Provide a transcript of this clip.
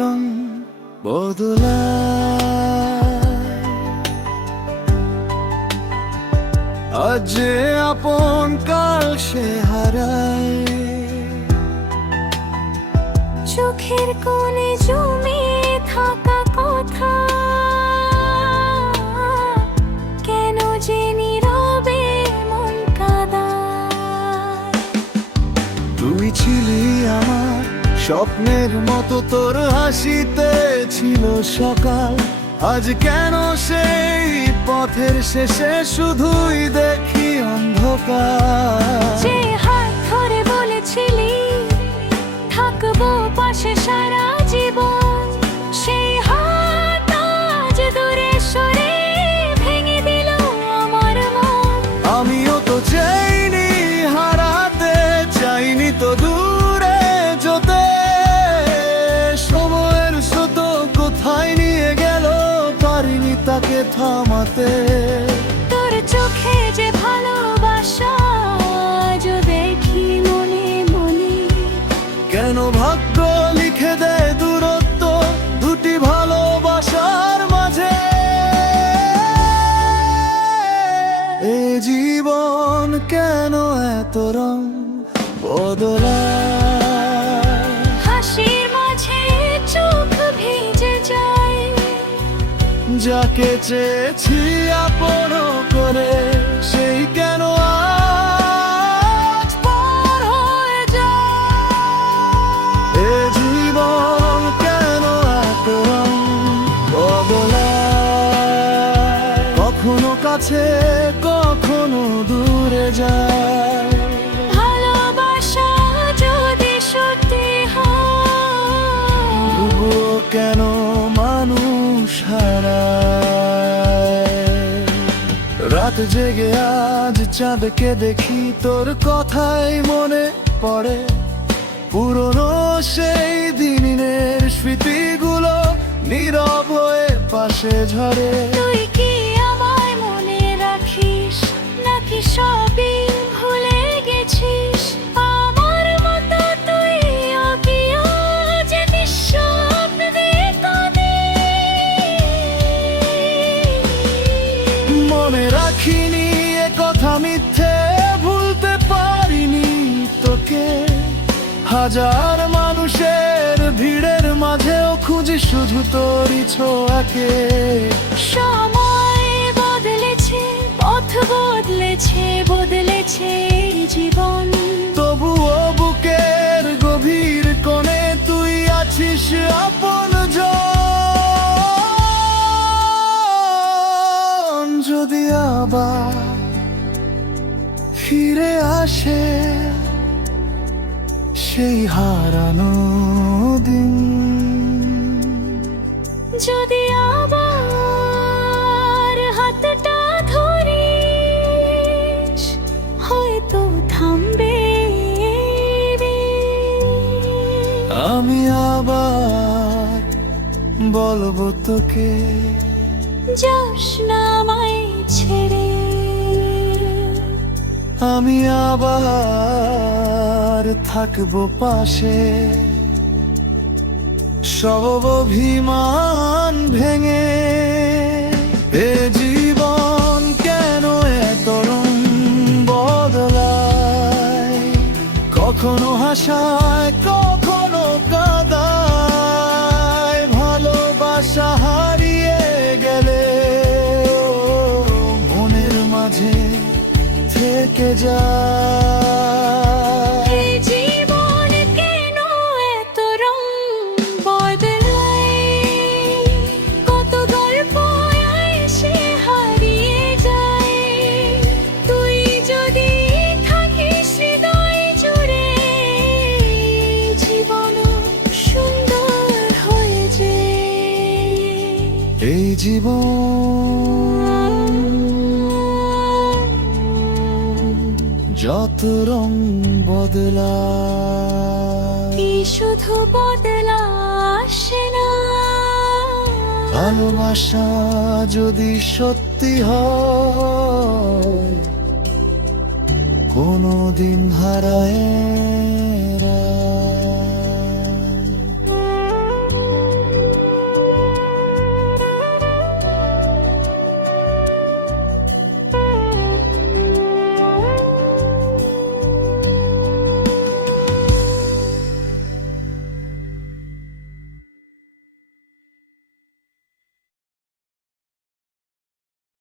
রং বদলায়। আজ যে আপন কাল সে হারায়। চোখের কোণে জমিয়ে থাকা কথা কেন যে নীরবে মন কাঁদায়। তুই ছিলি আমার স্বপ্নের মতো, তোর হাসিতে ছিল সকাল। আজ কেন সেই পথের শেষে শুধুই দেখি অন্ধকার। যে হাত ধরে বলেছিলি থাকবো পাশে সারা জীবন, সেই হাত আজ দূরে সরে ভেঙে দিল আমার মন। আমিও তো চাইনি হারাতে, চাইনি তো দূরে যেতে। সময়ের স্রোত কোথায় নিয়ে গেল, পারিনি তাকে থামাতে। তোর চোখে যে ভালোবাসা আজ দেখি মনে মনে। কেন ভাগ্য লিখে দেয় দূরত্ব দুটি ভালোবাসার মাঝে। এ জীবন কেন এত রং বদলায়। হাসির মাঝে চোখ ভিজে যায়। যাকে চেয়েছি আপন করে, সেই কেন আজ পর হয়ে যায়। এ জীবন কেন এত রং বদলায়। কখনো কাছে কখনো দূরে যায়। ভালোবাসা যদি সত্যি হয়, তবুও কেন মানুষ হারায়। রাত জেগে আজ চাঁদকে দেখি, তোর কথাই মনে পড়ে। পুরনো সেই দিনের স্মৃতিগুলো নীরব হয়ে পাশে ঝরে। তুই কি আমায় মনে রাখিস নাকি সবই ভুলে গেছিস? আমার মতো তুইও কি আজ নিঃস্বপ্নে কাঁদিস? মনে রাখিনি এ কথা মিথ্যে, ভুলতে পারিনি তোকে। হাজার মানুষের ভিড়ের মাঝেও খুঁজি শুধু তোরই ছোঁয়াকে। সময় বদলেছে, পথ বদলেছে, বদলেছে এই জীবন। তবুও বুকের গভীর কোণে তুই আছিস আপন জন। যদি আবার ফিরে আসে সেই হারানো দিন, যদি আবার হাতটা ধরিস হয়তো থামবে এই দিন। আমি আবার বলবো তোকে, যাস না আমায় ছেড়ে। আমি আবার থাকবো পাশে। সব অভিমান ভেঙে। এ জীবন কেন এত রং বদলায়। কখনো হাসায় কখনো কাঁদায়। ভালোবাসা হারিয়ে গেলে মনের মাঝে থেকে যায়। এই জীবন কেন এত রং বদলায়? কত গল্প এসে হারিয়ে যায়। তুই যদি থাকিস হৃদয় জুড়ে, জীবন সুন্দর হয়ে যায়। এই জীবন যত রং বদলায়, কি শুধু বদলা আসে না। ভালোবাসা যদি সত্যি হয়, কোনোদিন হারায় না।